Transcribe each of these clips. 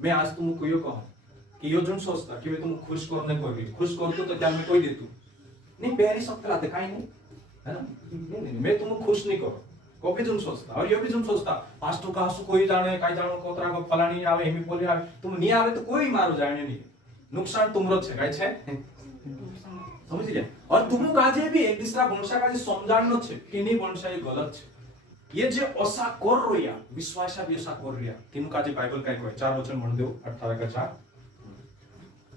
मैं आज तुमको यो कहूं कि यो जन सोचता कि मैं तुमको खुश करने को भी खुश करतो तो क्या मैं कोई देतू नहीं प्यारी सब लाते काई नहीं है ना नहीं मैं तुमको खुश नहीं करूं कभी जन सोचता और यो भी जन सोचता पास्टर का कोई जाने काई जानो कोतरा को फलानी आवे हेमी बोले आवे तुम नहीं आवे तो कोई मारो जाने नहीं नुकसान तुमरो छे काई छे समझ लिया और तुमको काजे भी एक दूसरा वंशा काजे समझानो छे कि नहीं वंशा ये गलत छे ये जे असा कर रोया विश्वासा भी असा कर रिया तीनों काजे बाइबल काय कोई चार वचन म्हण देओ 18 का 4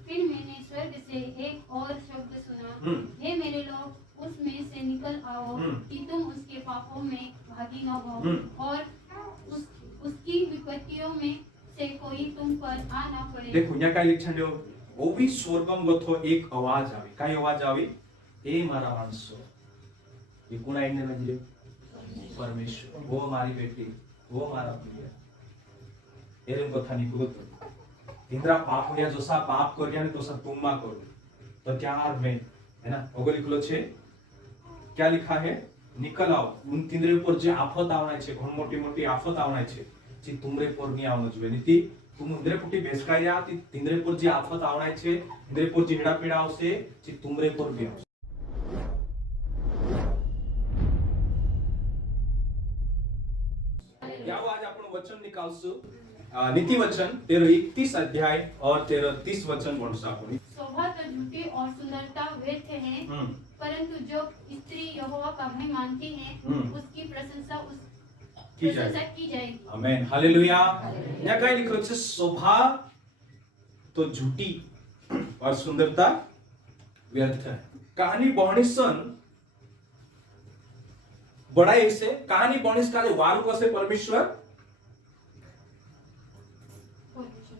फिर मैंने स्वर्ग से एक और शब्द सुना हे मेरे लोग उसमें से निकल आओ कि तुम उसके पापों में भागी न हो और उसकी विपत्तियों में से कोई तुम पर आ ना पड़े देखो यहाँ काय लिखछन जो वो भी स्वर्गम गथो एक आवाज आवी काय आवाज आवी ए मारा माणसो ये कोण आईने म्हणजे परमेश्वर वो मारी बेटी वो मारा प्रिय एरम कथा निकुत इंद्रा पाप होया जोसा पाप करया ने तोसा तुममा करो तो त्यार में है ना ओगो लिखलो छे क्या लिखा है निकल आओ उन तिंद्रे पर जे आफत आवनाय छे घण मोटी मोटी आफत आवनाय छे जे तुमरे पर ની આવનો જોઈએ નીતિ तुम इंद्रे पुटी बेसकाया ती तिंद्रे पर जे आफत आवनाय छे इंद्रे पर जीड़ा पीड़ा आवशे जे तुमरे पर भी आवशे याव आज आपण वचन निकालसु नीति वचन 31 अध्याय और 30 वचन पढ़सा आपण शोभा तो झूठी और सुंदरता व्यर्थ है परंतु जो स्त्री यहोवा का भय मानती है उसकी प्रशंसा की जाएगी आमेन हालेलुया यहाँ काय लिखो छे शोभा तो झूठी और सुंदरता व्यर्थ है कहानी बहणीसन बड़ा ऐसे कहानी बहणीस का जो वारू कसे परमेश्वर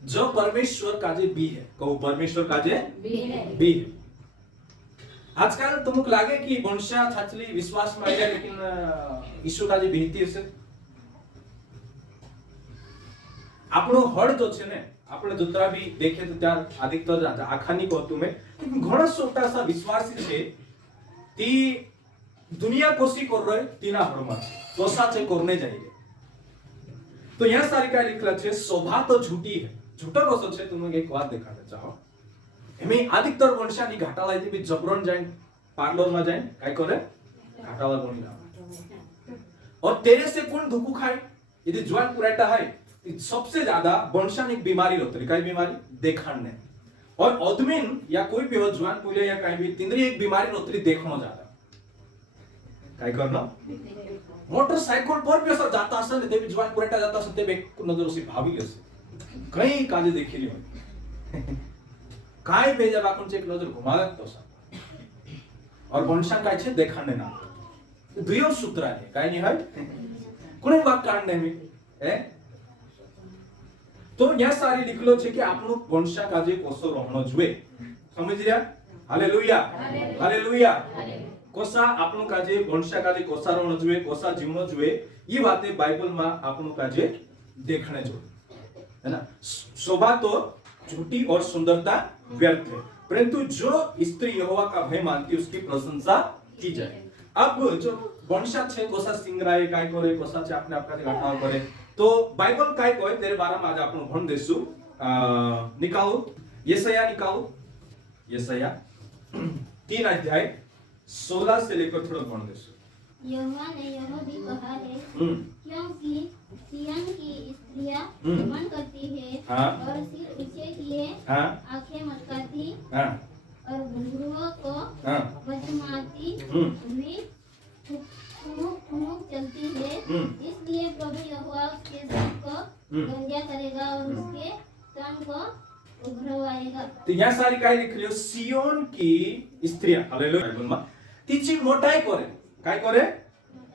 जो परमेश्वर काजे बी है कहो परमेश्वर काजे बी है आजकल तुमको लागे कि वंशा छाचली विश्वास में आएगा लेकिन ईश्वर काजे भीती है આપણો હળ તો છે ને આપણે જોતરા બી દેખે તો ત્યાર अधिकतर આખાની કહતું મેં लेकिन ઘણા છોટા સા વિશ્વાસી છે તી दुनिया कोसी कर रहे तीना हरमा कोसा से करने जाइए तो यहाँ सारी का लिखला छे शोभा तो झूठी है झूठा कसो छे तुम्हें एक बात दिखाते चाहो एमे अधिकतर वंशानी घाटाला इथे भी जबरन जाए पार्लर में जाए काय करे घाटाला बनी ना और तेरे से कौन धुकू खाए यदि ज्वान पुराटा है सबसे ज्यादा वंशानी बीमारी होती काय बीमारी देखाने और अदमिन या कोई भी हो ज्वान पुले या कहीं भी तिंद्री एक बीमारी होती देखनो ज्यादा काय करना मोटरसाइकिल पर भी असर जाता असेल ते भी ज्वान पुराटा जाता असेल ते एक नजर से भावी असेल कई काजे देखिली काय भेजा बाकुंचे एक नजर घुमावत तो सा और वंशा काय छे देखाने ना दुयो सूत्र आहे काय नाही है कोणी वाक काढणे मी है तो या सारी लिखलो छे कि आपनो वंशा काजे कोसो रहनो जुए समझ लिया हालेलुया हालेलुया कोसा आपनो काजे वंशा काजे कोसा रहनो जुए कोसा जीवनो जुए ये बातें बाइबल में आपनो काजे देखने जो है ना शोभा तो झूठी और सुंदरता व्यर्थ है परंतु जो स्त्री यहोवा का भय मानती है उसकी प्रशंसा की जाए अब जो वंशा छे कोसा सिंगराए काय करे कोसा छे आपने आपका घटाव करे तो बाइबल काय कहे तेरे बारे में आज आपनो भण देसु निकालो यशाया निकालो यशाया 3 अध्याय 16 से लेकर थोड़ा भण देसु यहोवा ने यह भी कहा है क्योंकि सिय्योन की स्त्रियां घमंड करती है और सिर ऊंचे किए आंखें मटकाती और घुंघरुओं को बजमाती हुई ठुमुक चलती है इसलिए प्रभु यहोवा उसके सिर को गंजा करेगा और उसके तन को उघरवाएगा तो यहाँ सारी काय लिख लियो सियोन की स्त्रियां हालेलुया बाइबल में तिची मोटाई करे काय करे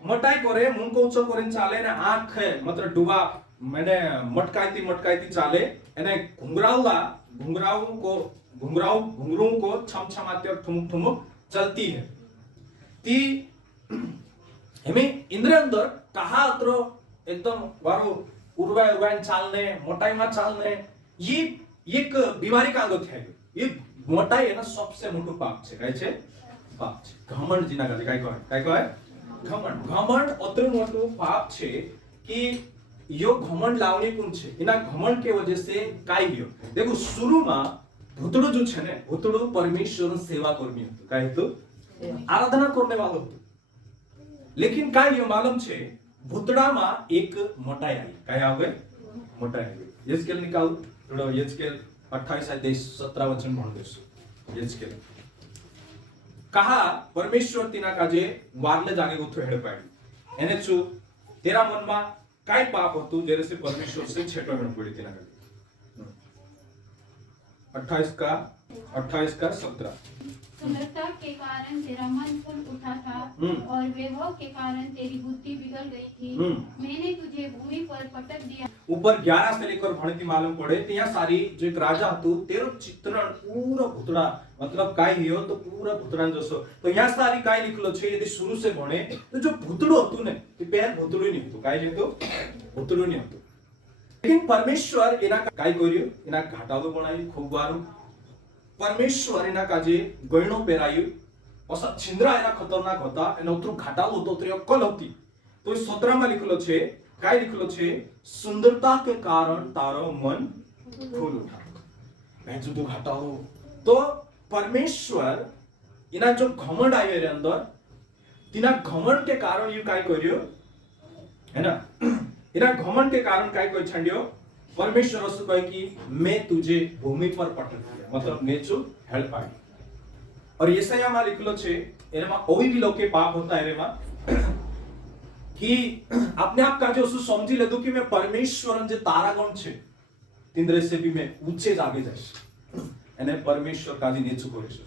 मोटाई करे मुंह को ऊंचो करीने चाले ने आंख है मतलब डुबा मैंने मटकाईती चाले एने घुंघरू को छमछमाते और ठुमुक चलती है ती हमें इंद्र अंदर कहा अत्र एकदम वारो उर्वाय चालने मोटाई में चालने ये एक बीमारी का अंग है ये मोटाई है ना सबसे मोटो पाप छे काय छे पाप छे घमंड जीना काय कहे घमंड अत्र मोटो पाप छे कि यो घमंड लावणी कोण छे एना घमंड के वजह से काय गयो देखो शुरू में भूतड़ो जो छे ने भूतड़ो परमेश्वर सेवा करनी हतो काय हतो आराधना करने वालो हतो लेकिन काय गयो मालूम छे भूतड़ा में एक मोटाई आई काय आवे मोटाई आई यजकेल निकाल थोड़ा यजकेल 28 अध्याय 17 वचन भण देसो यजकेल कहा परमेश्वर तिना काजे वारले जागे गोथो हेड पाडी एने छु तेरा मन में काय पाप हतु जेरे से परमेश्वर से छेटो में पड़ी तिना काजे 28 का 17 सुंदरता के कारण तेरा मन फूल उठा था और वैभव के कारण तेरी बुद्धि बिगड़ गई थी मैंने तुझे भूमि पर पटक दिया ऊपर 11 से लेकर भणती मालूम पड़े ત્યાં सारी जो एक राजा हतु तेरो चित्रण पूरा भूतड़ा मतलब काय हियो तो पूरा भूतड़ा जसो तो यहाँ सारी काय लिखलो छे यदि शुरू से भणे तो जो भूतड़ो हतु ने ते पेर भूतड़ो नहीं हतु काय हेतु भूतड़ो नहीं हतु लेकिन परमेश्वर एना काय कर्यो एना घाटालो बनायो खूब वारो परमेश्वर एना काजे गळणो पेरायो असा छिंद्रा एना खतरनाक होता एना उतरो घाटालो होतो तो अक्कल होती तो 17 में लिखलो छे काय लिखलो छे सुंदरता के कारण तारो मन फूल उठा मैं जो घाटालो तो परमेश्वर इना जो घमंड आयो रे अंदर तिना घमंड के कारण ये काय कर्यो है ना इना घमंड के कारण काय कोई छंडियो परमेश्वर असु कहे कि मैं तुझे भूमि पर पटक दिया मतलब नेचु हेल्प आई और यशाया में लिखलो छे एने में ओई भी लोग के पाप होता है रे में कि अपने आप का जो समझी लेदू कि मैं परमेश्वर जे तारागण छे तिंद्रे से भी मैं ऊंचे जागे जाइश एने परमेश्वर काजी नेचु करिस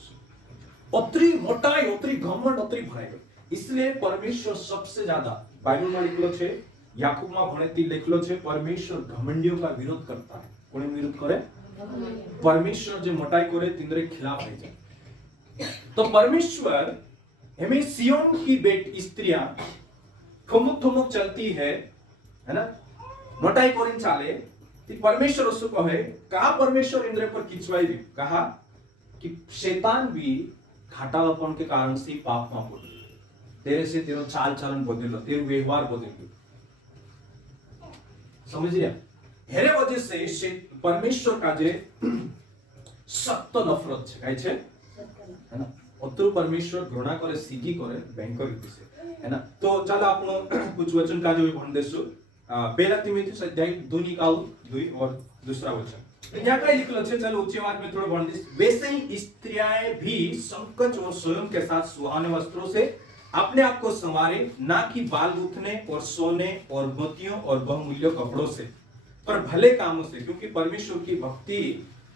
ओतरी मोटाई ओतरी घमंड ओतरी भराई इसलिए परमेश्वर सबसे ज्यादा बाइबल में लिखलो छे याकूब में भणेती लिखलो छे परमेश्वर घमंडियों का विरोध करता है कोने विरोध करे परमेश्वर जे मोटाई करे तिंद्रे खिलाफ है जाए तो परमेश्वर हमें सियोन की बेटी स्त्रियां ठुमुक ठुमुक चलती है ना मोटाई कोरिन चाले ती परमेश्वर उसको कहे कहा परमेश्वर इंद्र पर खिंचवाई भी कहा कि शैतान भी घाटालापन के कारण से पाप में पड़ तेरे से तेरा चाल चलन बदल तेरा व्यवहार बदल समझ लिया हेरे वजह से परमेश्वर का जे सख्त नफरत छे काई छे है ना अतरु परमेश्वर घृणा करे सीगी करे भयंकर रीति से है ना तो चलो आपण कुछ वचन का जो भण देसु पहला तिमोथेयुस अध्याय 2 निकाल 2 और दूसरा वचन यहाँ का लिखलो छे चलो ऊंची आवाज में थोड़ा भण दिस वैसे ही स्त्रियां भी संकोच और स्वयं के साथ सुहाने वस्त्रों से अपने आप को संवारे ना कि बाल गूंथने और सोने और मोतियों और बहुमूल्य कपड़ों से पर भले कामों से क्योंकि परमेश्वर की भक्ति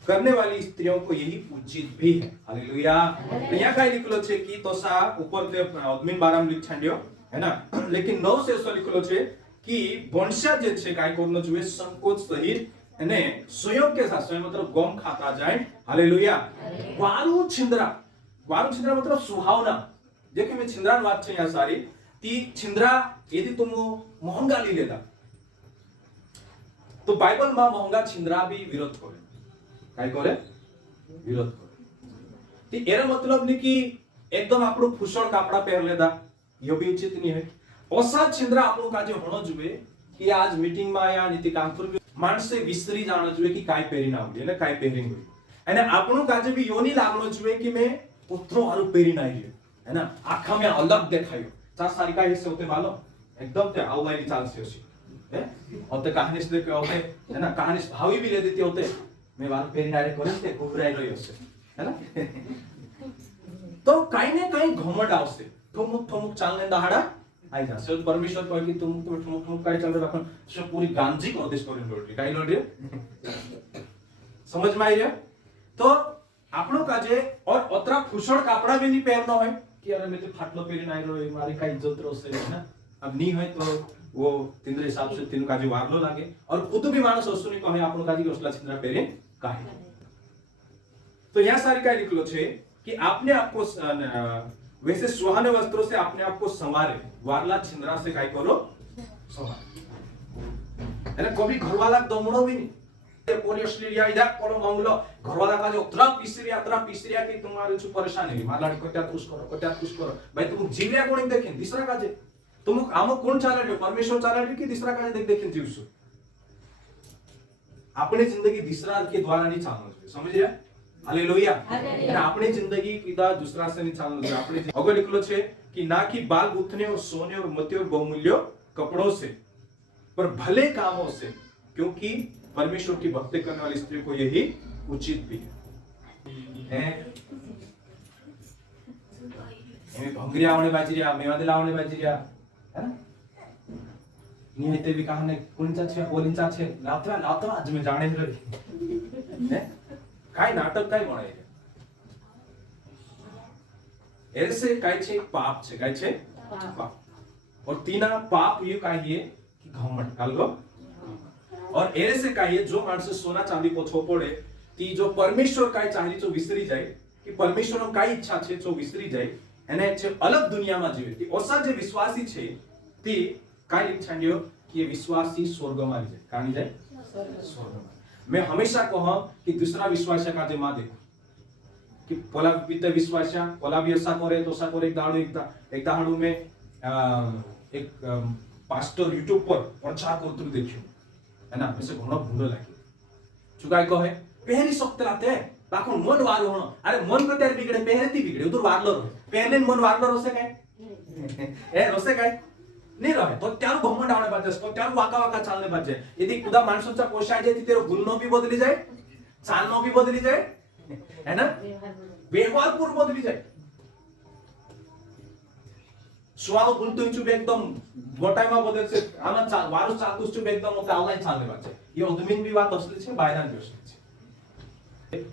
करने वाली स्त्रियों को यही उचित भी है हालेलुया तो यहाँ का लिखलो छे कि तो सा ऊपर ते आदमी 12 में लिख छांडियो है ना लेकिन 9 से ऐसा लिखलो छे कि वंशा जे छे काय करनो જોઈએ संकोच सहित અને स्वयं के साथ स्वयं मतलब गम खाता जाए हालेलुया वारु छिंद्रा मतलब सुहावना जे कि मैं छिंद्रा बात छे यहाँ सारी ती छिंद्रा यदि तुम महंगा ली लेता तो बाइबल में महंगा छिंद्रा भी विरोध करे काय करे विरोध करे ती एरा मतलब नहीं कि एकदम आपरो फुसड़ कपड़ा पहन लेता यो भी उचित नहीं है ओसा छिंद्रा आपरो काजे होनो जुए कि आज मीटिंग में आया नीति कांकुर मानसे विसरी जानो जुए कि काय પહેરીને આવડી એટલે काय પહેરીને હોય અને આપણો કાજે भी यो नहीं लागनो जुए कि मैं उतरो हारू પહેરીને આવી રહ્યો है ना आखा में अलग देखायो चार सारी काय हिस्से होते मालो एकदम ते आवलाईनी चालसे होसी है होते कहानी से के होते है ना कहानी भावी भी ले देती होते मैं वार પહેરીને આરે કરે તે ઘુરાઈ રહ્યો છે है ना तो काई ने काई घमंड आवसे ठुमुक ठुमुक चालने दहाड़ा आई जा सो परमेश्वर कहे कि तुम तो ठुमुक ठुमुक काई चल रहा सब पूरी गांजी को देश करिन रोटी काई लोड समझ में आई रे तो આપણો કાજે और अतरा फुसड़ कपड़ा भी नहीं पहनना है कि अरे मैं तो फाटलो પહેરીને આવ્યો रे मारी काई इज्जत रोसे है ना अब नहीं है तो वो तिंद्र हिसाब से तीन काजे वारलो लागे और खुद भी मानस वस्तु नहीं कहे આપણો काजे उसला छिंद्रा પહેરે काहे तो यहाँ सारी काय लिखलो छे कि आपने आपको वैसे सुहाने वस्त्रों से अपने आप को संवारे वारला छिंद्रा से काय करो संवारे है ना कभी घरवाला दमड़ो भी नहीं पोलिस लिया इधर कोलो मांगलो घरवाला का जो उतरा पिसरिया की तुम्हारे जो परेशानी है मालाड़ी को क्या खुश करो भाई तुम जीवया कोणी देखेन तीसरा काजे तुम आमो कोण चालले परमेश्वर चालले की तीसरा काजे देखेन जीवसु આપણી જિંદગી દુસરા કે દ્વારા નહીં ચાલવું જોઈએ, સમજ્યા? હાલેલુયા. અને આપણી જિંદગી કીધા દુસરા से नहीं ચાલવું જોઈએ. આપણે આગળ લખેલો છે कि ना कि बाल गूंथने और सोने और मोती और बहुमूल्य कपड़ों से पर भले कामों से, क्योंकि परमेश्वर की भक्ति करने वाली स्त्री को यही उचित भी है. भंगरी आवणे बाजरिया मेवादे लावणे बाजरिया है ना, नियते भी कहाने कोणचा छे ओलिंचा छे लावता आज मैं जाने रही है काय नाटक काय बनाय છે. ऐसे काय छे पाप छे, काय छे पाप. और तीना पाप ये काय है कि घमंड कालगो. और ऐसे काय है जो माणस सोना चांदी को छोपड़े ती जो परमेश्वर काय चाहली जो विसरी जाए कि परमेश्वर काय इच्छा छे जो विसरी जाए એને છે અલગ દુનિયામાં જીવે. ती ઓસા જે વિશ્વાસી છે ती काय इच्छाण्यो कि ये विश्वासी स्वर्गમાં જાય. કાની જાય? स्वर्गમાં. मैं हमेशा कहूं कि दूसरा विश्वासी का जे मां देखो कि पोला पिता विश्वासा पोला भी ऐसा करे तो ऐसा करे. एक दाड़ू में एक पास्टर यूट्यूब पर प्रचार करते देखियो है ना, ऐसे घणो भूलो लागे. चुकाई कहे पहली सप्ताहते बाको मन वालो होनो. अरे मन को त्यार बिगड़े पहलेती बिगड़े उधर वारलो रहे. पहले मन वारलो रोसे काय ए रोसे काय नहीं रहे तो त्यार घमंड आवणे पाहिजे, तो त्यार वाका वाका चालणे पाहिजे. यदि खुदा माणसाचा पोषाय जाय तेरो गुणनो भी बदली जाय, चालनो भी बदली जाय है ना, व्यवहार पूर्ण बदली जाय. स्वाव बोलतो चुप एकदम गोटायमा बदलसे आना वारो चालतोस चुप एकदम ओके ऑनलाइन चालणे पाहिजे. ये अदमिन भी बात असली छे, बायरान भी असली छे.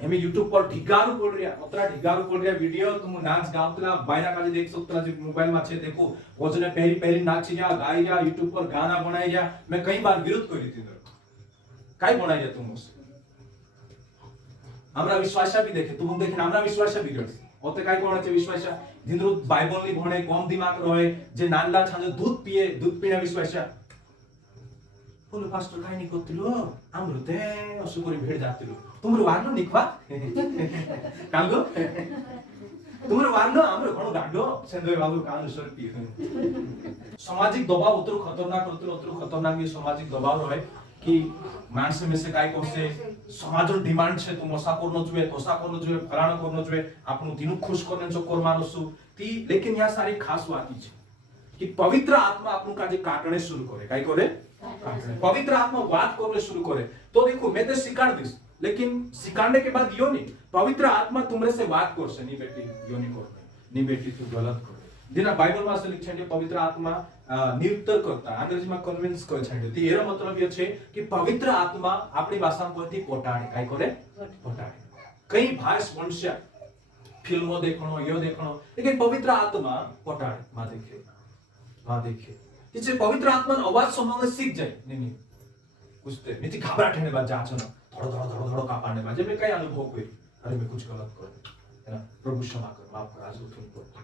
एमे YouTube पर ढिगारू पड़ रहा अतरा ढिगारू पड़ रहा वीडियो तुम नाच गावतला बायरा काजे देख सकतला जो मोबाइल में छे देखो वजने पहली नाची जा गाई जा YouTube पर गाना बनाई जा. मैं कई बार विरोध करी थी काय बनाई जा तुम उससे. हमरा विश्वासा भी देखे तुम देखे हमरा विश्वासा बिगड़से ओते काय कोण छे विश्वासा दिनरो बाइबल नी भणे कम दिमाग रहे जे नानला छाने दूध पिए दूध पीना विश्वासा बोलो पास्टर काय नी करतिलो आमरुते असु करी भेड़ जातिलो तुमरो वारनो निखवा कालगो तुमरो वारनो हमरो घणो गाडो सेंदोय बाबू कान सरपी. सामाजिक दबाव उतरो खतरनाक ये सामाजिक दबाव रहे कि माणस में से काय कोसे समाजर डिमांड छे तुम असा करनो जुए तोसा करनो जुए फलाणो करनो जुए आपनु दिनु खुश करने जो करमानो सु ती. लेकिन यहाँ सारी खास बात छे कि पवित्र आत्मा आपनु काजे काटणे शुरू करे. काय करे? पवित्र आत्मा बात करने शुरू करे. तो देखो मैं तो सिखाड़ दिस लेकिन सिखाने के बाद यो नहीं पवित्र आत्मा तुमरे से बात करसे नहीं बेटी यो नहीं कर नहीं बेटी तू गलत कर दिना बाइबल में असली छे पवित्र आत्मा निर्तर करता अंग्रेजी में कन्विंस करे छे. ती एरो मतलब ये छे कि पवित्र आत्मा अपनी भाषा में कहती पोटाड़े काय करे पोटाड़े. कई भाष मनुष्य फिल्मों देखणो यो देखणो लेकिन पवित्र आत्मा पोटाड़े मां देखे किसे पवित्र आत्मा अवाज सुनने सीख जाए नहीं कुछते नहीं थी घबराहट होने बाद जाचो ना थोड़ा कापाने बाद जब मैं कई अनुभव हुए अरे मैं कुछ गलत कर है ना प्रभु क्षमा कर माफ कर आज उठून पड़तो.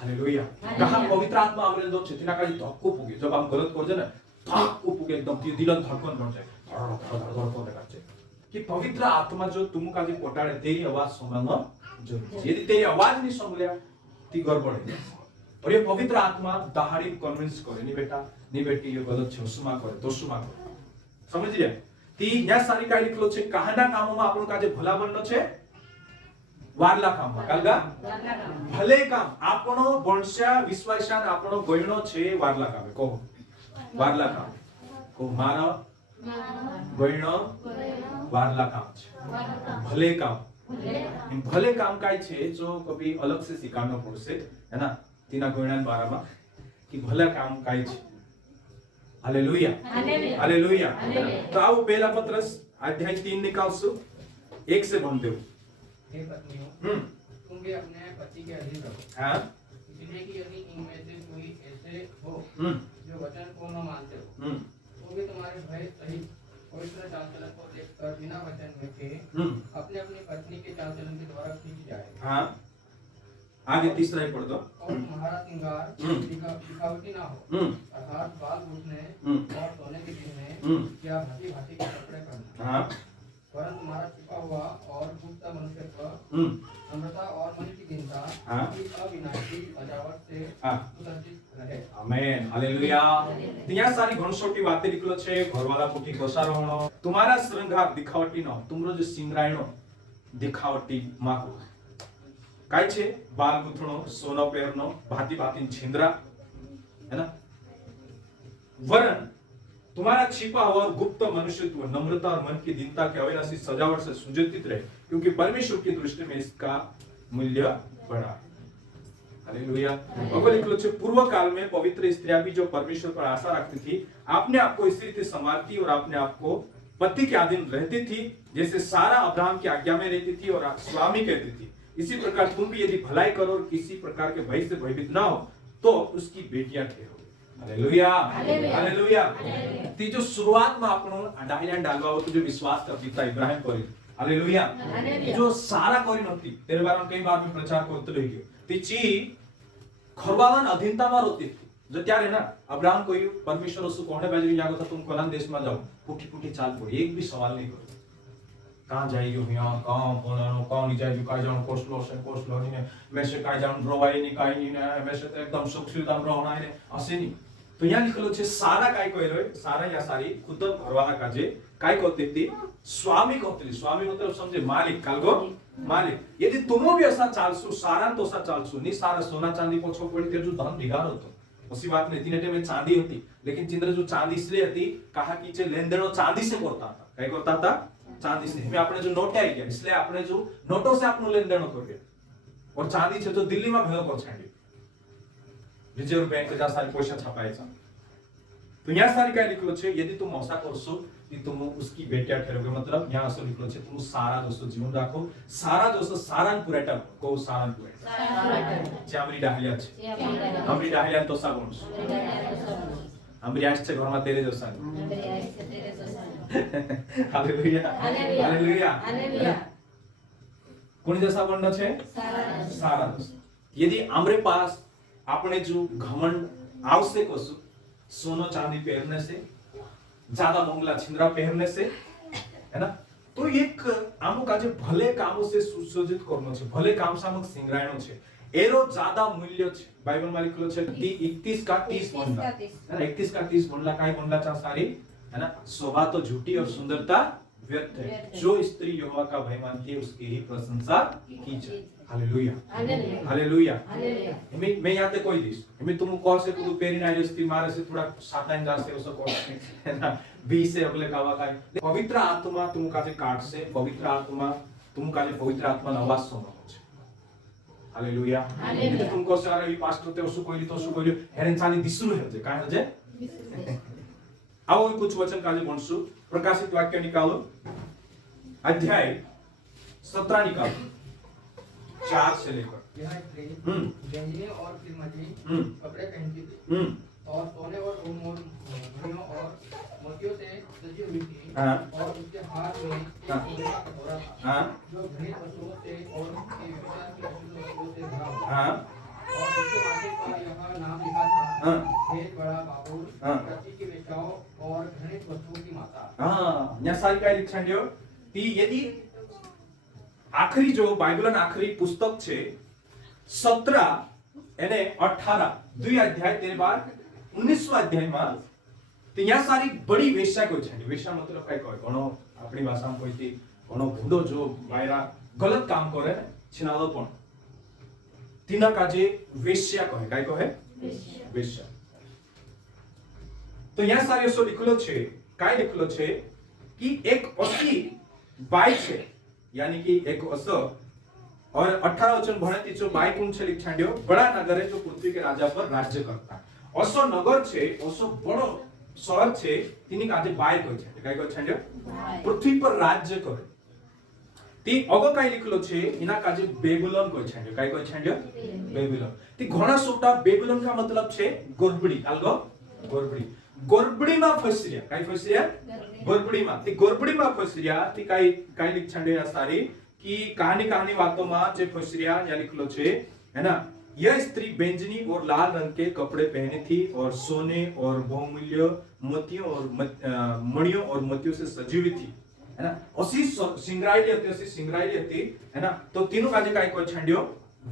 हालेलुया. कहा पवित्र आत्मा आमरे दो चेतना का धक्को पुगे जब हम गलत कर ना धक्को पुगे एकदम ती दिलन धड़कन बन जाए धड़कन लगाचे कि पवित्र आत्मा जो तुम का जे पोटाड़े तेरी आवाज सुनना जो यदि तेरी आवाज नहीं सुन लिया ती गड़बड़ है. और ये पवित्र आत्मा दहाड़ी कन्विंस करे नहीं बेटा नहीं बेटी ये गलत छे सुमा करे तो सुमा करे. समझ लिया. ती या सारी काय लिखलो छे कहाना कामों में आपन काजे भला बननो छे वारला काम में कालगा भले काम आपनो बणस्या विश्वासान आपनो गयणो छे वारला काम को वारला काम को मारा गयणो वारला काम छे. भले काम काय छे जो कभी अलग से सिखानो पड़से है ना तीना गयणान बारामा कि भला काम काय छे. Hallelujah hallelujah. तो आओ पहला पत्रस अध्याय 3 निकालसु 1 से बन देव. हे पत्नियों तुम भी अपने पति के अधीन रहो. हां इसलिए कि यदि इनमें से कोई ऐसे हो जो वचन को न मानते हो तो भी तुम्हारे भय सहित पवित्र चाल चलन को देखकर बिना वचन में के अपने अपनी पत्नी के चाल चलन के द्वारा खींच जाए. हां आगे तीसरा ही पढ़ दो. और तुम्हारा श्रृंगार दिखावटी ना हो अर्थात बाल गूंथने और सोने के पहनने या भांति भांति के कपड़े पहनना. हां वरन तुम्हारा छिपा हुआ और गुप्त मनुष्यत्व, नम्रता और मन की दीनता की अविनाशी सजावट से सुसज्जित रहे। आमेन, हालेलुया। ત્યાં સારી ઘણસોટી વાતે નીકળો છે, ઘરવાળા કોઠી ઘસારવણો, તમારા શ્રૃંગાર દિખાવટી નો, तुमरो जो सिंगरायणो दिखावटी माको काय છે, બાલ ગૂંથણો, સોનો પહેરનો, ભાતી ભાતી छिंद्रा, है ना, वरन तुम्हारा छिपा हुआ और गुप्त मनुष्यत्व, नम्रता और मन की दीनता के अविनाशी सजावट से सुसज्जित रहे, क्योंकि परमेश्वर की दृष्टि में इसका मूल्य बड़ा। हालेलुया। भगवान लिखलो छे, पूर्व काल में पवित्र स्त्रियां भी जो परमेश्वर पर आशा रखती थी, अपने आप को इस रीति संभालती और अपने आप को पति के अधीन रहती थी, जैसे सारा अब्राहम की आज्ञा में रहती थी और स्वामी कहती थी। इसी प्रकार तुम भी यदि भलाई करो और किसी प्रकार के भय से भयभीत ना हो, तो उसकी बेटियां ठहरो। Hallelujah, hallelujah. ती जो शुरुआत में આપણો ડાયલા ડાલવા હતો, जो विश्वास करती था इब्राहिम पर, हालेलुया, जो सारा कोई नहोती, तेरे बारे में कई बार मैं प्रचार करते रही गयो, तीची घरवाळान अधीनताમાં रहती थी। जो ત્યારે ना अब्राहम कोई परमेश्वर उसको कोने बाजू जागो था, तुम कनान देश में जाओ, पुठी पुठी चाल पड़ी, एक भी सवाल नहीं करो, कहां जाइयो यहाँ, कहां बोलानो, कहां नहीं जाइयो, काय जानो कोसलो से कोसलो नहीं, मैं से काय जानो रोवाई नहीं, काय नहीं ना, मैं से एकदम सुखशीलता में रहना है, असे नहीं। तो यहाँ लिखलो छे, सारा काय कइलो, सारा या सारी खुद घरवाला काजे काय करती थी, स्वामी करती थी। स्वामी मतलब समझे मालिक, कालगो मालिक। यदि तुम भी ऐसा चालसु, सारा तो ऐसा चालसु, नहीं सारा सोना चांदी पोछो पड़ी, तेरे जो धन बिगाड़ होतो, उसी बात में तीन में चांदी होती, लेकिन चिंद्र जो चांदी इसलिए होती, कहा कि जे लेन देन चांदी से करता था, काय करता था, चांदी से। में आपने जो नोट आई गया, इसलिए आपने जो नोटों से आपने लेन देन कर गया, और चांदी छे तो दिल्ली में भेलो कर छाड़ी, रिजर्व बैंक जा सारी पैसा छापायचा। तो यहाँ सारी काय लिखलो छे, यदि तुम ऐसा करसो कि तुम उसकी बेटियां ठहरोगे, मतलब यहाँ असो लिखलो छे, तुम सारा दोस्तों जीवन राखो, सारा दोस्तों सारान पुरेटा को सारान पुरेटा जे आमरी डाहलिया छे, आमरी डाहलिया तो सा गुण आमरी आश छे घरमा तेरे दोसा। Hallelujah, hallelujah. कोनी दोसा गुण छे, सारा दोस्त। यदि हमरे पास આપણે जो घमंड आवश्यक वस्तु, सोनो चांदी पहनने से, ज्यादा मोंगला छिंद्रा पहनने से, है ना, तो एक आमो काजे भले कामों से सुसज्जित करनो छे, भले काम सामक सिंगरायणो छे, एरो ज्यादा मूल्य छे। बाइबल में लिखलो छे 31 का 30 बनला, है ना, 31 का 30 बनला, काय बनला चा सारी, है ना, शोभा तो झूठी और सुंदरता व्यर्थ है, जो स्त्री यहोवा का भय मानती है उसकी ही प्रशंसा कीजिए। Hallelujah, hallelujah. मैं यहाँ ते कोई दिस, मैं तुम कौन से कुछ पेरी ना जस्ती मारे से थोड़ा सातान जासे उसको कौन है ना, 20 से अगले कावा का पवित्र आत्मा तुम काजे काट से, पवित्र आत्मा तुम काजे पवित्र आत्मा नवाज सोना हो। हालेलुया। ये तुम को सारे ये पास्टर ते उसको कोई तो उसको कोई हेरन सानी दिसुरु है जे काय है जे। आओ कुछ वचन काजे बनसु, प्रकाशित वाक्य निकालो, अध्याय 17 निकालो, 4 से लेकर। यह स्त्री गंजीने और फिरमती कपड़े पहनती थी, और सोने और घड़ियों और मोतियों से सजी हुई थी, और उसके हाथ में एक सोने का कटोरा था, जो घृणित वस्तुओं से और उसके व्यभिचार की अशुद्ध वस्तुओं से भरा हुआ था, और उसके माथे पर यह नाम लिखा था, हे बड़ा बाबुल, पृथ्वी की वेश्याओं और घृणित वस्तुओं की माता। यहाँ सारी काय लिखछन जो ती, यदि आखरी जो बाइबल आखरी पुस्तक छे 17 એને 18 2 अध्याय 19वां अध्याय में ત્યાં સારી બડી વેશ્યા કોઈ છે, વેશ્યા मतलब કઈ કોઈ ઘણો આપણી ભાષામાં કોઈથી ઘણો ભૂંડો જો વાયરા ગલત કામ કરે ને છીનાલો પણ તીના કાજે વેશ્યા કહે, કાઈ કહે, વેશ્યા। તો यहाँ સારી એસો लिखलो છે, કાઈ लिखलो છે कि एक असी बाई छे, यानी कि एक असो, और 18 वचन भणे जो बाई कोण छे लिखांड्यो, बड़ा नगर है जो पृथ्वी के राजा पर राज्य करता। असो नगर छे, असो बड़ो शहर छे, तिनी काजे बाई कोई छे, काई कोई छांड्यो, पृथ्वी पर राज्य करे। ती अगो काई लिखलो छे, इना काजे बेबीलोन कोई छांड्यो, काई कोई छांड्यो, बेबीलोन। ती घणा सोटा बेबीलोन का मतलब छे गोरबडी, अलगो गोरबडी, गोरबडी में फसरिया, काई फसरिया, गोरबडी में। ती गोरबडी में फसरिया, ती काई काई लिख छांड्यो सारी कि कहानी कहानी बातों में जे फसरिया या लिखलो छे, है ना, यह स्त्री बैंगनी और लाल रंग के कपड़े पहनी थी और सोने और बहुमूल्य मोतियों और मणियों और मोतियों से सजी हुई थी। है ना असी सिंगरायली होती है ना तो तीनों काजे काय कोई छंडियो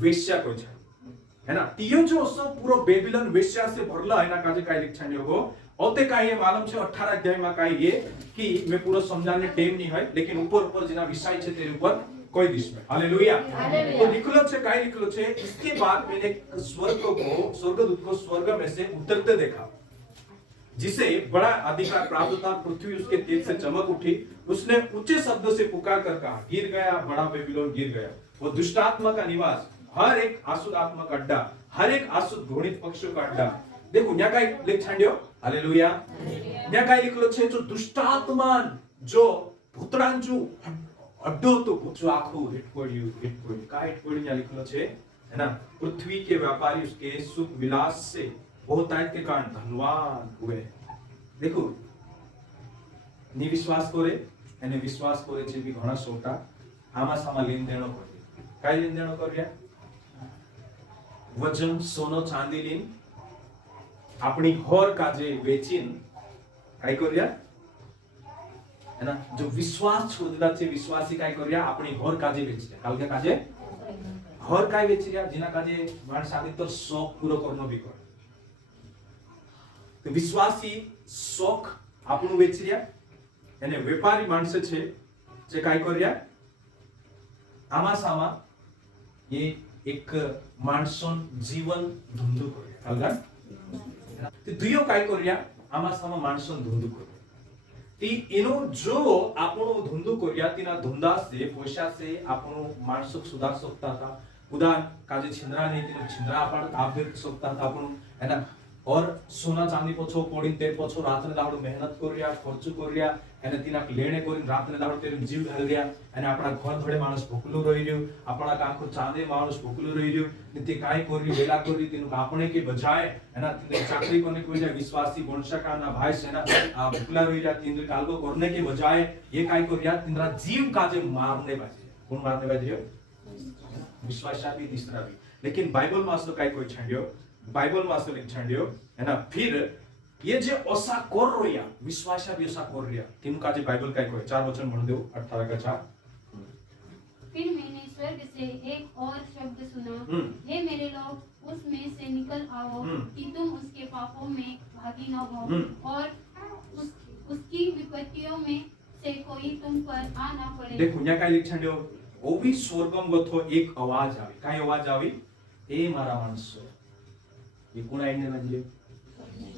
वेश्या कोई छंड है ना तियो जो असो पूरो बेबीलोन वेश्या से भरला है ना काजे काय लिख छंडियो को औते काय ये मालूम छे 18 अध्याय में काय ये कि मैं पूरा समझाने टाइम नहीं है लेकिन ऊपर जिना विषय छे तेरे ऊपर कोई दिस में हालेलुया तो लिखलो छे काय लिखलो छे इसके बाद मैंने स्वर्गदूत को स्वर्ग में से उतरते देखा जिसे बड़ा अधिकार प्राप्त था पृथ्वी उसके तेज से चमक उठी उसने ऊंचे शब्द से पुकार कर कहा गिर गया बड़ा बेबीलोन गिर गया वो दुष्ट आत्मा का निवास हर एक आसुद आत्मा का अड्डा हर एक आसुद घृणित पक्षियों का अड्डा देखो न्या काय लिख छांड्यो हालेलुया न्या काय लिखलो छे जो दुष्टात्मा जो भूतडांचू अड्डो तो जो आखो हिट पड्યું काय हिट पड्યું न्या लिखलो छे है ना पृथ्वी के व्यापारी उसके सुख विलास से बहुतायत के कारण धनवान हुए देखो निविश्वास करे અને વિશ્વાસ કરે છે કે ઘણા સોટા આમાં સામા લેન દેણો કરે કાઈ લેન દેણો કર્યા વજન સોનો ચાંદી લીન આપણી હોર કાજે વેચીન કાઈ કર્યા है ना जो विश्वास छोड़ला છે વિશ્વાસી કાઈ કર્યા આપણી હોર કાજે વેચીયા કાલ કે કાજે હોર કાઈ વેચીયા जिना काजे माणस आदि तो शौक पूरो करनो भी करे तो विश्वासी शौक આપણું વેચી રહ્યા અને વેપારી માણસ છે જે કાઈ કર્યા આમાં સામા એ એક માણસોન જીવન ધંધો કર્યા કાલગા તે दुयो કાઈ કર્યા આમાં સામા માણસોન ધંધો કર્યા ती એનો જો આપણો ધંધો કર્યા તેના ધંધા से पैसा से આપણો માણસો સુધાર सकता था उदाहरण काजे छिंद्रा नहीं तेनो छिंद्रा आप भी सकता था આપણો है ना और सोना चांदी पछो पड़ी ते पछो रातने दाड़ो मेहनत कररिया खर्च कररिया एने तिना लेणे करिन रातने दाड़ो तेरे जीव घाल रिया एने आपणा घर धड़े माणस भूखलो रही रह्यो आपणा कांको चांदे माणस भूखलो रही रह्यो ने ते काय करी वेला करी तेनु आपणे के बजाय एना ते चाकरी करने कोई जा विश्वासी वंशकाना भाई से ना आ भूखला रही रह्या तिंद्र कालको करने के बजाय ये काय करिया तिंद्रा जीव काजे मारने बाजे कोण मारने बाजे विश्वासा भी तीसरा भी लेकिन बाइबल में असो काय कोई छांडियो बाइबल में असो लिख छांडियो है ना फिर ये जे ओसा कोर रोया विश्वासा भी ओसा कोर रिया तीन का जे बाइबल काय कोई चार वचन भण देऊ 18 का 4 फिर मैंने स्वर्ग से एक और शब्द सुना हे मेरे लोग उसमें से निकल आओ कि तुम उसके पापों में भागी न हो और उसकी विपत्तियों में से कोई तुम पर आ ना पड़े देखो न्या काय लिख छांडियो ओवी स्वर्गम गथो एक आवाज आवी काय आवाज आवी ए मारा माणसो ये कोण आईने म्हणजे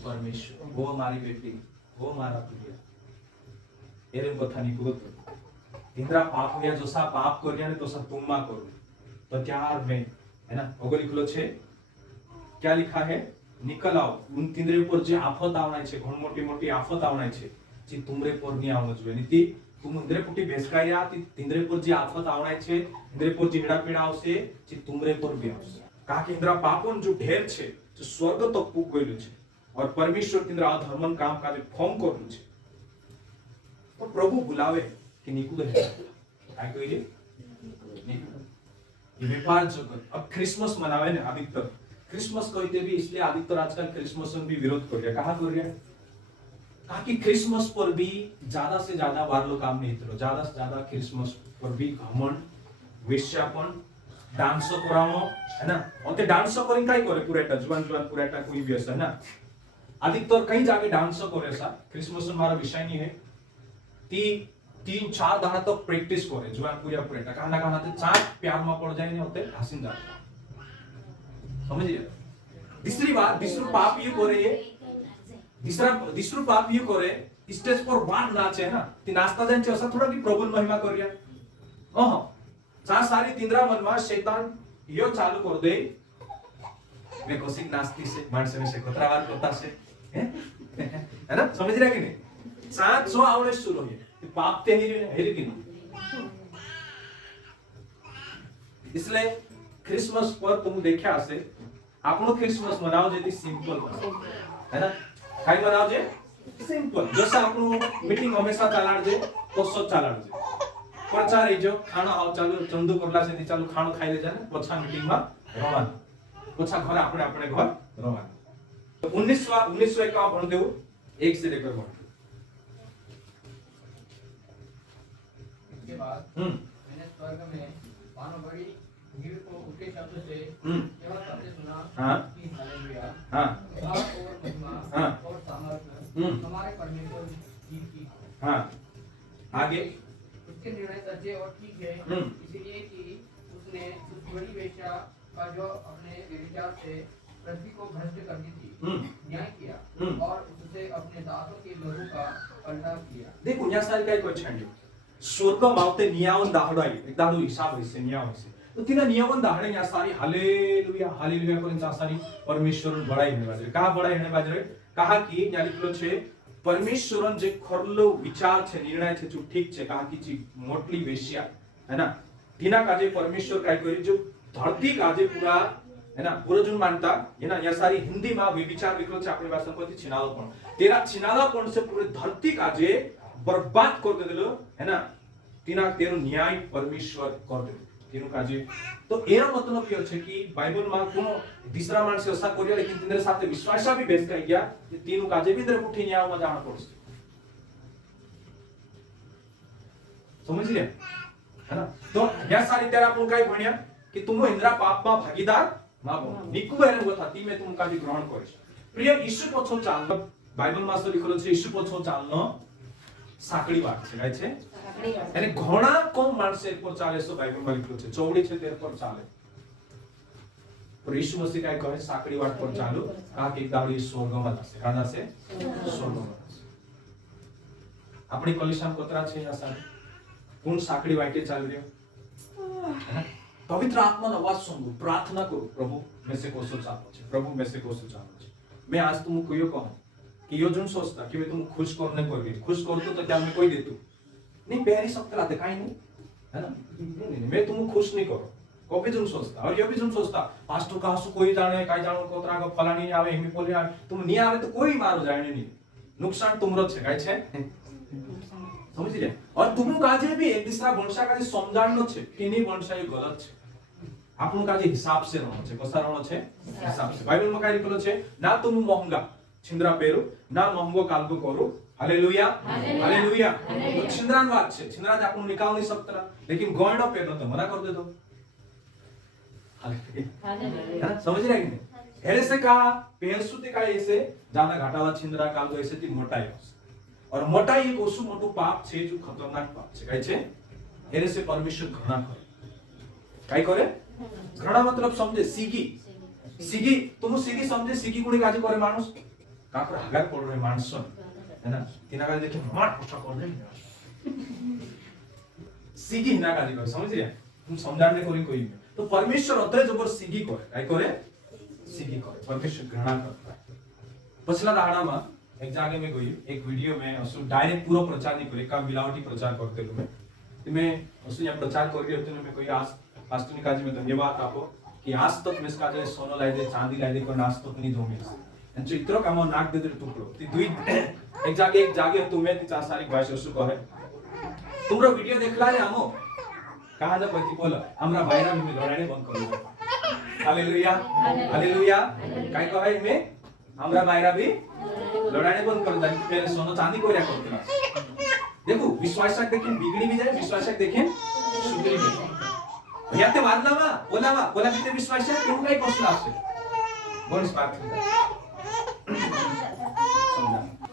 परमेश्वर वो मारी बेटी वो मारा प्रिय एरे कथानी पुगत इंद्रा पाप या जोसा पाप કર્યા ને તોસા તુમ્મા કરો तो त्यार में है ना ओगो लिखलो छे क्या लिखा है निकल आओ उन तिंद्रे ऊपर जे आफत आवनाय छे घण मोटी मोटी आफत आवनाय छे जे तुमरे पर ની આવનો જોઈએ નીતિ तुम इंद्रे पुटी भेसकाया ती तिंद्रे पर जे आफत आवनाय छे इंद्रे पर जे हीड़ा आवशे जे तुमरे पर भी आवशे का के इंद्रा पापोन जो ढेर छे जो स्वर्ग तक पुग गयेलु छे और परमेश्वर तिंद्रा अधर्मन काम काजे फॉर्म करलु छे तो प्रभु बुलावे कि निकू दे काय कहिए ये व्यापार जगत अब क्रिसमस मनावे ने अधिकतर क्रिसमस कहते भी इसलिए अधिकतर आजकल क्रिसमस में भी विरोध कर रहा कहा कर रहा कहा कि क्रिसमस पर भी ज्यादा से ज्यादा वारलो काम नहीं करो ज्यादा से ज्यादा क्रिसमस पर भी घमंड वेश्यापन डांस करावो है ना और ते डांस करिन काय करे पुरेटा जुवान जुवान पुरेटा कोई भी है ना अधिकतर कई जागे डांस करे सा क्रिसमस में हमारा विषय नहीं है ती 3-4 दाड़ा तक प्रैक्टिस करे जुवान पुरेटा कहना ते चार प्यार में पड़ जाए नहीं होते हसीन जाते समझिए तीसरी बात तीसरा पाप ये करे ये तीसरा पाप ये करे स्टेज पर वान नाचे ना ती नाचता जायचे असा थोडा की प्रभु महिमा करूया सारी तिंद्रा मन में शैतान यो चालू कर दे मैं कोसिक नाचती से माणसे में से कोतरावार करता से है ना समझ रहा कि नहीं सात सो आवड़े शुरू हो पाप ते हेरी कि नहीं इसलिए क्रिसमस पर तुम देखा से आपनो क्रिसमस मनाओ जेती सिंपल है ना काय मनाओ जे सिंपल जैसा आपनो मीटिंग हमेशा चालाडजे तो सब चालाडजे प्रचार है जो खाना आव चालू चंदू करला से चालू खानो खाई ले जाने पछा मीटिंग में रवान पछा घर अपने अपने घर रवान तो 1951 भण देऊ 1 से लेकर 1 बाद मैंने स्वर्ग में मानो बड़ी भीड़ को ऊंचे शब्द से यह कहते सुना कि हालेलुया, भाव और महिमा और सामर्थ्य हमारे परमेश्वर जी की है। आगे उसके निर्णय सच्चे और ठीक है, इसलिए कि उसने उस बड़ी वेश्या का जो अपने व्यभिचार से पृथ्वी को भ्रष्ट करती थी न्याय किया और उससे अपने दासों के लहू का पलटा किया। देखो यहाँ सारी काय कोई छांडी स्वर्ग मावते नियावन दाहडाई एक दाहडो हिसाब है से नियावन से तो तिना नियावन दाहडे यहाँ सारी हालेलुया हालेलुया को यहाँ सारी परमेश्वर बड़ाई होने बाजरे कहा बड़ाई होने बाजरे कहा कि यहाँ लिखलो छे परमेश्वरन जे खरलो विचार छे निर्णय छे जो ठीक छे कहा कि जी मोटली वेश्या है ना तिना काजे परमेश्वर काय करी जो धरती काजे पूरा है ना पूरा जो मानता है ना यहाँ सारी हिंदी में विचार विकलो छे अपनी भाषा में छिनालापन तेरा छिनालापन से पूरे धरती काजे बर्बाद कर देलो है ना तिना तेरो न्याय परमेश्वर कर दे तेनु काजे तो एरो मतलब यो छे कि बाइबल में कोनो दूसरा मानस ऐसा करिया लेकिन तिनरे साथे विश्वासा भी बेस कर गया कि तीनु काजे भी तेरे उठी न्याय में जाना पड़से समझ लिया है ना तो या सारी तेरा अपन काय भण्या कि तुम इंद्रा पाप में भागीदार ना बनो निकु एरे वो थाती में तुम काजे ग्रहण करिस प्रिय यीशु पछो चालनो बाइबल में तो लिखलो छे यीशु पछो चालनो साकड़ी वाट छे काय छे यानी घोड़ा कम मानस पर चाले सो बाइबल में लिखलो छे चौड़ी छे तेर पर चाले पर यीशु मसीह काय कहे साकड़ी वाट पर चालो का के दाड़ी स्वर्ग में जासे कादा से स्वर्ग में अपनी कलिशान कोतरा छे या सारे कोण साकड़ी वाटे चाल रह्यो पवित्र आत्मा नो आवाज सुनो प्रार्थना करो प्रभु में से कोसो चालो छे प्रभु में से कोसो चालो छे मैं आज तुम कोयो कहूं कि यो जन सोचता कि मैं तुम खुश करने को भी खुश करतो तो क्या मैं कोई देतू नहीं प्यारी सब लाते काई नहीं है ना नहीं मैं तुम खुश नहीं करो कभी तुम सोचता और ये भी तुम सोचता पास्टर का हसु कोई जाने काई जानो कोतरा को फलानी नहीं आवे हिमी बोले तुम नहीं आवे तो कोई मारो जाने नहीं नुकसान तुमरो छे काई छे समझ लिया और तुम काजे भी एक दूसरा वंशा काजे समझाणनो छे कि नहीं वंशा ये गलत छे आपनु काजे हिसाब से रहनो छे कसा रहनो छे हिसाब से बाइबल में काय लिखलो छे ना तुम महंगा छिंद्रा पेरो ना महंगो कालगो करो हालेलुया हालेलुया तो छिंद्रान बात छे छिंद्रा जे आपनु निकाल नहीं सकता लेकिन गॉयनो पेरनो तो मना कर दे दो हालेलुया समझ रहे कि नहीं ऐसे कहा पेरसुते का ऐसे जाना घाटावा छिंद्रा कालगो ऐसे ती मोटाई और मोटाई एक ओसु मोटो पाप छे जो खतरनाक पाप छे काय छे एरे से परमेश्वर घृणा करे काय करे घृणा मतलब समझे सीगी सीगी तुम सीगी समझे सीगी कोणी काजे करे माणूस काकर हागार पड़ रहे माणस है ना तिना काजे देखे मार पोछा कर दे सीगी ना काजे करे समझ रिया तुम समझाने कोई कोई तो परमेश्वर अतरे जबर सीगी करे काय करे सीगी करे परमेश्वर घृणा करता है पिछला दाड़ा में एक जगह में गई एक वीडियो में असु डायरेक्ट पूरा प्रचार नहीं करे का मिलावटी प्रचार करते लो मैं असु यहाँ प्रचार कर रही होते मैं कोई आज पास्टर ने काजी में धन्यवाद आपको कि आज तक मैं इसका जो सोना लाई दे चांदी लाई दे को आज तक नहीं दो मिस एंड जो इतना काम नाक दे दे टुकड़ो ती दुई एक जागे तुम्हें ती चार सारी भाषा असु कहे तुमरो वीडियो देखला है हमो कहा जा पति बोल हमरा भाईरा में लड़ाई बंद करो हालेलुया हालेलुया काय कहे में हमरा भाईरा भी लड़ाई बंद कर दे पहले सोना चांदी को रखो देखो विश्वासक देखें बिगड़ी भी जाए विश्वासक देखें सुधरी भी जाए याते बोलावा बोला बीते विश्वासक क्यों काय कष्ट आसे बोल स्पार्क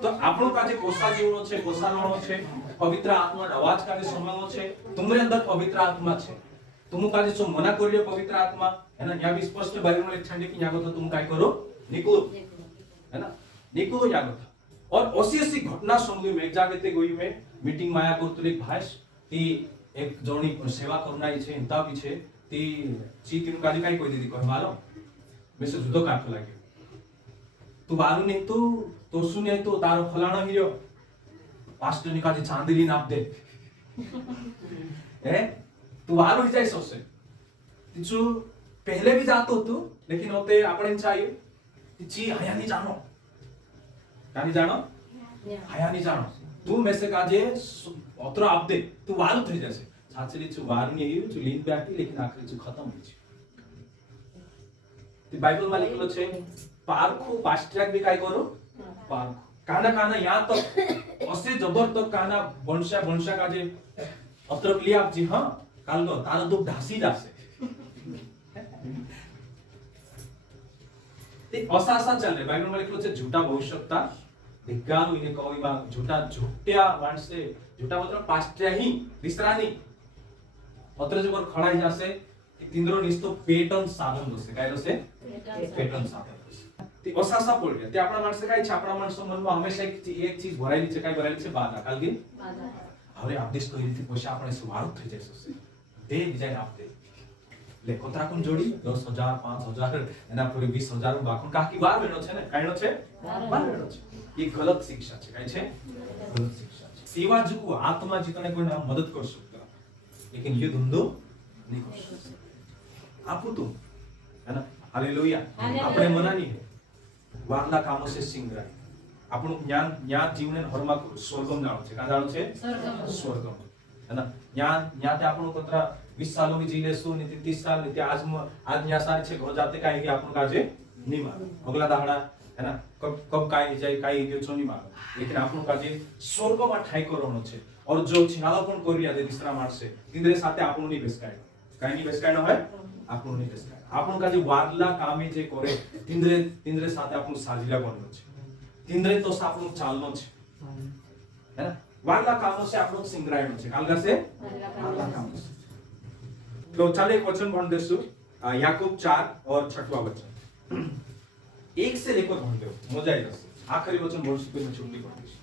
तो આપણો કાજે કોસા જીવનો છે કોસાનો છે પવિત્ર આત્માનો અવાજ કાજે સમવાનો છે તુમરે અંદર પવિત્ર આત્મા છે तुम काजे जो मना करियो पवित्र आत्मा है ना यहाँ भी स्पष्ट बाइबल में लिखा है कि यहाँ को तुम काय करो निकलो है ना निकलो यहाँ को और ऐसी घटना सुन में एक जगह ते गई में मीटिंग में आया करतो एक भाई ती एक जोनी सेवा करनाई छे इंता भी छे ती ची तीन काजे काय कोई दीदी कह मालो में से जुदो काटो लागे तू बारू नहीं तो सुने तो तारो फलाना हीरो पास्टर ने काजे चांदली नाप दे है तू बारू ही जाए सोचे तिचु पहले भी जातो तू लेकिन होते आपण चाहिए तिची हया नहीं जानो कानी जानो हया नहीं जानो तू में से काजे अत्र आप दे तू बारू થઈ જશે સાચલી છું બાरू नहीं આવ્યું છું લીન બેઠી लेकिन आखिर છું खत्म हो છે તે બાઇબલ માં લખેલો છે પારખો ફાસ્ટ ટ્રેક भी काय करो पारखो काना काना यहाँ तक असे जबर तक काना बनशा का जे અત્ર પેલી આપજી હા કાલનો તારો દુઃખ ઢાસી જશે તે અસાસા ચાલે બાઇબલમાં લખેલું છે જૂઠા ભવિષ્યવક્તા ધિક્કારો એને કહેવામાં જૂઠ્યા માણસે જૂઠા મતલબ પાસ્ટ્યાહી વિસ્તરાની અત્ર જો પર ખડાઈ જશે तिंद्रो निस्तो पेटर्न साधन दोसे काय दोसे पेटर्न साधन दोसे ते असासा बोल ते आपणा माणसे काय છે આપણા માણસો મનમાં હંમેશા એક ચીજ ભરાયેલી છે काय ભરાયેલી છે બાધા કાલગી બાધા હવે આદેશ કરી રીતે પછી આપણે સુવાળો થઈ જશે દે ડિઝાઇન આપતે લે કોતરા કોણ જોડી 10000 5000 એના પૂરે 20000 બાકુન કાકી વાર વેણો છે ને કાઈનો છે વાર વેણો છે એ ગલત શિક્ષા છે काय છે ગલત શિક્ષા છે સેવા જુકો આત્મા જીતને કોઈ મદદ કર શકતા लेकिन ये धंधो नहीं कर सकते आपू तो है ना हालेलुया આપણે મનાની હે વારના કામો સે સિંગરાય આપણું જ્ઞાન જીવને હરમાં સ્વર્ગમ જાણો છે કા જાણો છે સ્વર્ગમ है ना જ્ઞાન તે આપણું કતરા 20 સાલો મે જી લેસુ ને 30 સાલ ને આજ ન્યા સારી છે ઘર જાતે કાઈ કે આપણું કાજે નહીં માર અગલા દાડા है ना कब કાઈ જાય કાઈ ગયો છો નહીં માર લેकिन આપણું કાજે સ્વર્ગમાં ઠાઈ કરવાનો છે और जो छिनाला पण कोरिया दे तीसरा माणसे तिंद्रे साथे આપણું નહીં બેસકાય કાઈ નહીં બેસકાયનો હોય આપણું નહીં બેસકાય આપણું કાજે વારલા કામે જે કરે तिंद्रे साथे આપણું સાજીલા બનનો છે तिंद्रे तो આપણું ચાલનો છે है ना वारला कामों से આપણું સિંગરાયનો છે કાલગા से वारला कामों से तो चले एक वचन पढ़ देसु याकूब 4 और 6वां वचन एक से लेकर पढ़ दो मजा आएगा आखिरी वचन बोल सुपे में चुगली पढ़ दीजिए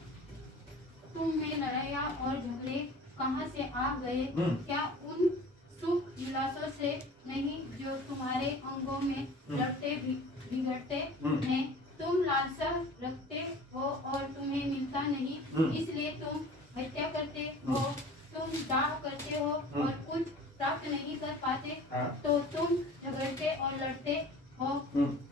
तुम में लड़ाइयाँ और झगड़े कहाँ से आ गए? क्या उन सुख विलासों से नहीं जो तुम्हारे अंगों में लड़ते बिगड़ते हैं? तुम लालसा रखते हो और तुम्हें मिलता नहीं, इसलिए तुम हत्या करते हो। तुम दाह करते हो और कुछ प्राप्त नहीं कर पाते, तो तुम झगड़ते और लड़ते हो।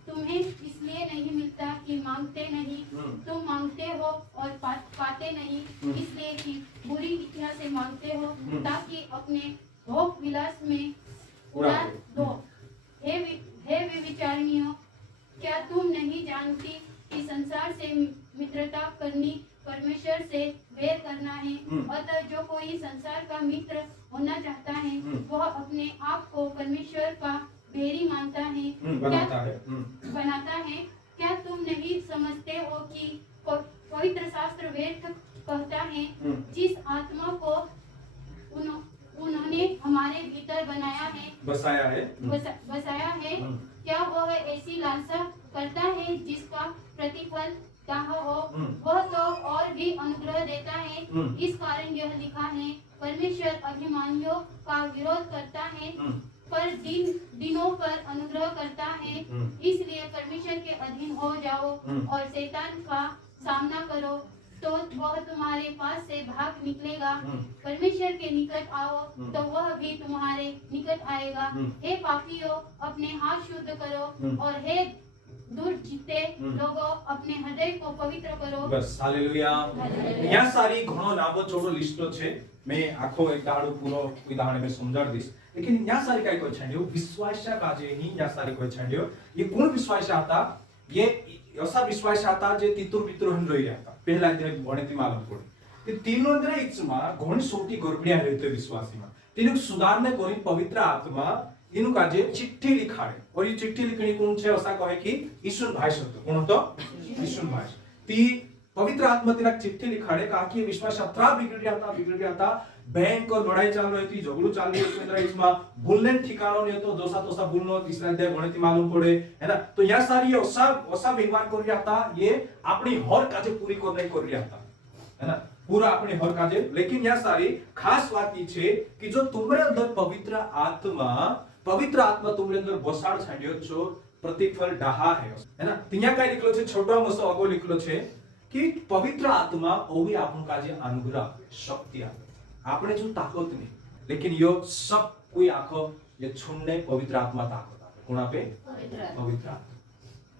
तुम्हें इसलिए नहीं मिलता कि मांगते नहीं, तुम मांगते हो और पाते नहीं, इसलिए कि बुरी इच्छा से मांगते हो ताकि अपने भोग विलास में उड़ा दो। हे विचारणियों, क्या तुम नहीं जानती कि संसार से मित्रता करनी परमेश्वर से बैर करना है? अतः जो कोई संसार का मित्र होना चाहता है वह अपने आप को परमेश्वर का बैरी मानता है, बनाता है। क्या तुम नहीं समझते हो कि पवित्र शास्त्र व्यर्थ कहता है, जिस आत्मा को उन्होंने हमारे भीतर बसाया है, क्या वह ऐसी लालसा करता है जिसका प्रतिफल दाह हो? वह तो और भी अनुग्रह देता है। इस कारण यह लिखा है, परमेश्वर अभिमानियों का विरोध करता है पर दिनों पर अनुग्रह करता है। इसलिए परमेश्वर के अधीन हो जाओ और शैतान का सामना करो, तो वह तुम्हारे पास से भाग निकलेगा। परमेश्वर के निकट आओ तो वह भी तुम्हारे निकट आएगा। हे पापियों, अपने हाथ शुद्ध करो, और हे दुर्जीते लोगों, अपने हृदय को पवित्र करो। बस हालेलुया। यहाँ सारी घणो लांबो चौड़ो लिस्टो छे, मैं आखो एक दाड़ो पूरो उदाहरण में समझाड़ दीश। लेकिन यहाँ सारी काय कोई छांडियो विश्वास काजे ही यहाँ सारी कोई छांडियो ये कोण विश्वास आता ये असा विश्वास आता जे तितुर पितुर हन रही आता पहला ते गणिती मालूम पड़े ते तीनों दरे इचमा घणी सोटी गरबडिया रहते विश्वासी में तेनु सुधारने कोरी पवित्र आत्मा इनु काजे चिट्ठी लिखाड़े और ये चिट्ठी लिखणी कोण छे असा कहे कि ईश्वर भाई शब्द कोण तो ईश्वर भाई ती पवित्र आत्मा तेना चिट्ठी लिखाड़े काकी विश्वास अत्रा बिगड़ गया था बैंक और लड़ाई चाल रही थी झगड़ू चाल रही है इसमें बोलने ठिकाना नहीं तो दोसा दोसा बोलनो तीसरा अध्याय गणित मालूम पड़े है ना तो यहाँ सारी असा व्यवहार कर रहा था ये अपनी हर काजे पूरी करने कर रहा था है ना पूरा अपने हर काजे लेकिन यहाँ सारी खास बात ये छे कि जो तुम्हारे अंदर पवित्र आत्मा तुम्हारे अंदर बसाड़ छाड़ियो छो प्रतिफल डाहा है ना तिया काय लिखलो छे छोटो मस्तो अगो लिखलो छे कि पवित्र आत्मा ओवी आपन काजे अनुग्रह शक्ति आपे आपने जो ताकत नहीं लेकिन यो सब कोई आखो ये छुड़ने पवित्र आत्मा ताकत आपे कौन आपे पवित्र आत्मा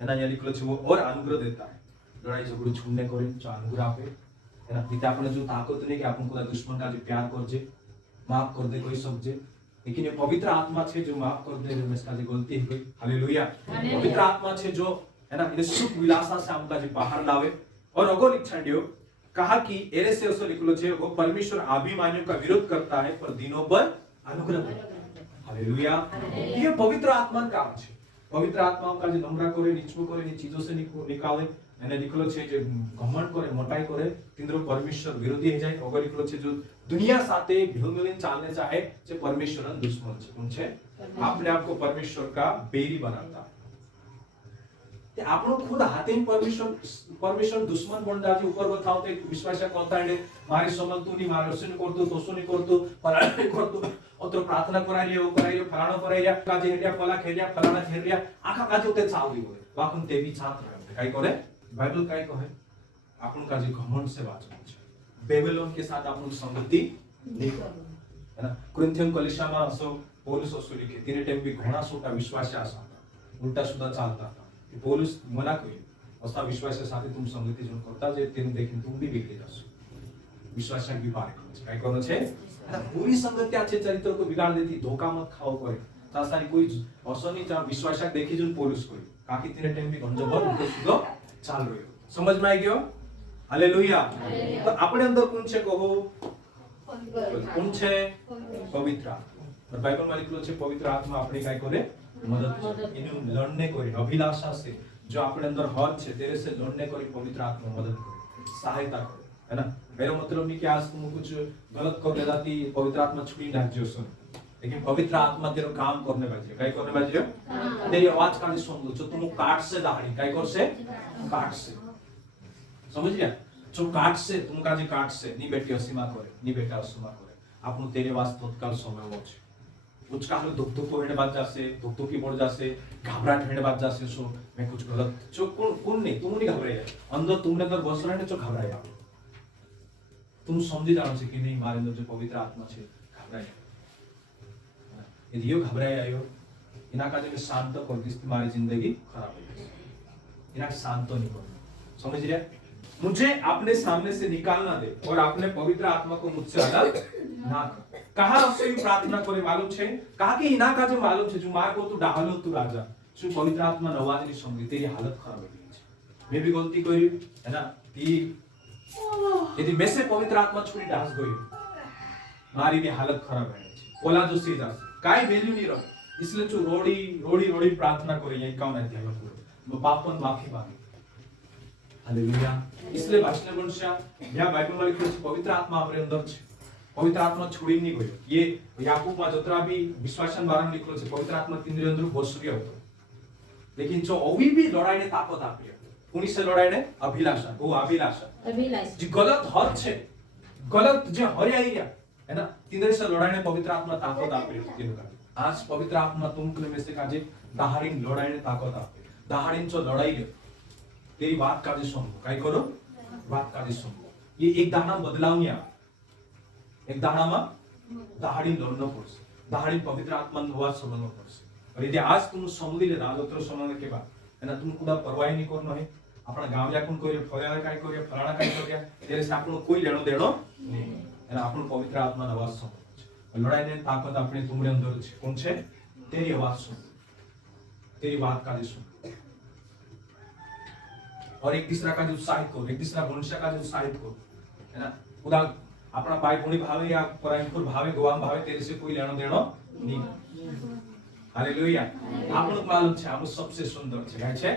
है ना ये लिखलो छे वो और अनुग्रह देता है लड़ाई झगड़ू छुड़ने करे जो अनुग्रह आपे है ना पिता आपने जो ताकत नहीं कि आपन कोई दुश्मन का जो प्यार करजे माफ कर दे कोई समझे लेकिन ये पवित्र आत्मा छे जो माफ कर दे रमेश का जो गलती है कोई हालेलुया पवित्र आत्मा छे जो है ना ये सुख विलासा से हमका जो बाहर लावे और अगो लिख छाड़ियो कहा कि एरे से उसने लिखलो छे वो परमेश्वर अभिमानियों का विरोध करता है पर दीनों पर अनुग्रह करता है। हालेलुया। ये पवित्र आत्मा का काम है। पवित्र आत्मा का जो नम्र करे नीचू करे इन चीजों से निकाले એને लिखलो छे जो घमंड करे मोटाई करे तिंद्रो परमेश्वर विरोधी हो जाए। ओगर लिखलो छे जो दुनिया साथे भिलमिलिन चालने चाहे जे परमेश्वरन दुश्मन छे। कोण छे? अपने आप को परमेश्वर का बैरी बनाता। ते આપણો ખુદ હાથે પરમેશ્વર દુશ્મન બનતા છે ઉપર બતાવ તે વિશ્વાસ કરતા એટલે મારી સમલતું ની મારી રસન કરતો તોસો ની કરતો પરાણે કરતો ઓત્ર પ્રાર્થના કરાયો ફલાણો કરાયા કાજે હેડિયા પલા ખેડિયા ફલાણા ખેડિયા આખા કાજે તે ચાલવી હોય વાકુન તે બી છાત્ર કાઈ કરે બાઇબલ કાઈ કહે આપણું કાજે ઘમંડ से વાંચવું છે। બેબીલોન के साथ આપણું સંગતિ નહીં કરવું है ना। कुरिन्थियन कलिसियामा असो पौलुस असो लिखे तिने टाइम बी घणा सोटा विश्वासी असा उलटा सुद्धा चालता था। पौलुस मना करी असा विश्वासा साथे तुम संगति जो करता जे तेनु देखीने तुम भी बिगड़ी जाशो। विश्वासक भी पार करे છે કાઈ કરનો છે પૂરી સંગતિ આ છે ચરિત્ર को बिगाड़ देती। धोखा मत खाओ करे तासारी कोई असनी चा विश्वासक देखी जो पौलुस कोई काकी तिने टाइम भी घंजो भर उलटो सुद्धा चाल रह्यो। समझ में आई गयो? हालेलुया। तो આપણે અંદર કોણ છે કહો? કોણ છે? पवित्र आत्मा। और बाइबल में लिखलो છે पवित्र आत्मा આપણે કાઈ કરે मदद इनु लड़ने को अभिलाषा से जो अपने अंदर हद छे तेरे से लड़ने को पवित्र आत्मा मदद करे सहायता करे है ना। मेरा मतलब नहीं कि आज तुम कुछ गलत करने जाती पवित्र आत्मा छुड़ी ना जो लेकिन पवित्र आत्मा तेरे काम करने बाजी काय करने बाजी तेरी आवाज काली सुन लो जो तुम काट से दाढ़ी काय कर से काट से समझ गया जो काट से तुम काजी काट से नी बेटी असीमा करे नी बेटा असीमा करे आपनु तेरे वास्ते तत्काल समय हो छे कुछ काल दुख होने बाद जासे दुख की बढ़ जासे घबराहट होने बाद जासे सो मैं कुछ गलत जो कौन नहीं तुम नहीं घबराया अंदर तुमने अंदर बस रहे जो घबराया तुम समझी जानो छे कि नहीं मारे अंदर जो पवित्र आत्मा छे घबराया यदि यो घबराया आयो इना का जो शांत कर दिस तुम्हारी जिंदगी खराब हो जाए इना शांत नहीं कर समझ रहे मुझे अपने सामने से निकालना दे और अपने पवित्र आत्मा को मुझसे अलग ना कर। कहा उससे प्रार्थना करे मालूम छे कहा कि इना का जो मालूम छे जो मार को तू डाहलो तू राजा सु पवित्र आत्मा नवाजनी संगी तेरी हालत खराब हो गई छे मैं भी गलती करी है ना ती यदि मैं से पवित्र आत्मा छुड़ी डास गई मारी की हालत खराब है छे ओला जो सीधा काई वैल्यू नहीं रहो इसलिए जो रोड़ी प्रार्थना करी यही कौन है ध्यान पूरा पापन माफी मांगी। हालेलुया। इसलिए भाषण वंशा या बाइबल में लिखित पवित्र आत्मा अपने अंदर छे पवित्र आत्मा छोड़ी नहीं गयो। ये याकूब में जतरा भी विश्वासन बारे में लिखलो छे पवित्र आत्मा तिंद्रिय अंदर बसरी होतो लेकिन जो अभी भी लड़ाई ने ताकत आपी कोनी से लड़ाई ने अभिलाषा वो अभिलाषा जो गलत हद छे गलत जो हरिया है ना तिंद्रिय से लड़ाई ने पवित्र आत्मा ताकत आपी तेनु का आज पवित्र आत्मा तुमके में से काजे दहाड़ीन लड़ाई ने ताकत आपे दहाड़ीन जो लड़ाई तेरी बात काजे सुनो काय करो बात काजे सुनो ये एक दाना बदलाव नहीं आ एक दाना में दहाड़ी लड़ना पड़से दहाड़ी पवित्र आत्मा नवा समझना पड़से और यदि आज तुम समझी ले राजोत्र समझने के बाद है ना तुम खुदा परवाह नहीं करना है अपना गांव जाकुन कोई फलाना काय कोई फलाना काय कर गया तेरे से आपनो कोई लेनो देनो नहीं है ना आपनो पवित्र आत्मा नवा समझ लड़ाई ने ताकत अपने तुमरे अंदर छे कौन छे तेरी आवाज सुन तेरी बात काजे सुन और एक तीसरा का जो उत्साहित करो एक तीसरा मनुष्य का जो उत्साहित करो है ना खुदा अपना भाई भूणी भावे या परमपुर भावे गोवाम भावे तेरे से कोई लेनो देनो नहीं। हालेलुया। आपनो मालूम छे आपनो सबसे सुंदर छे काय छे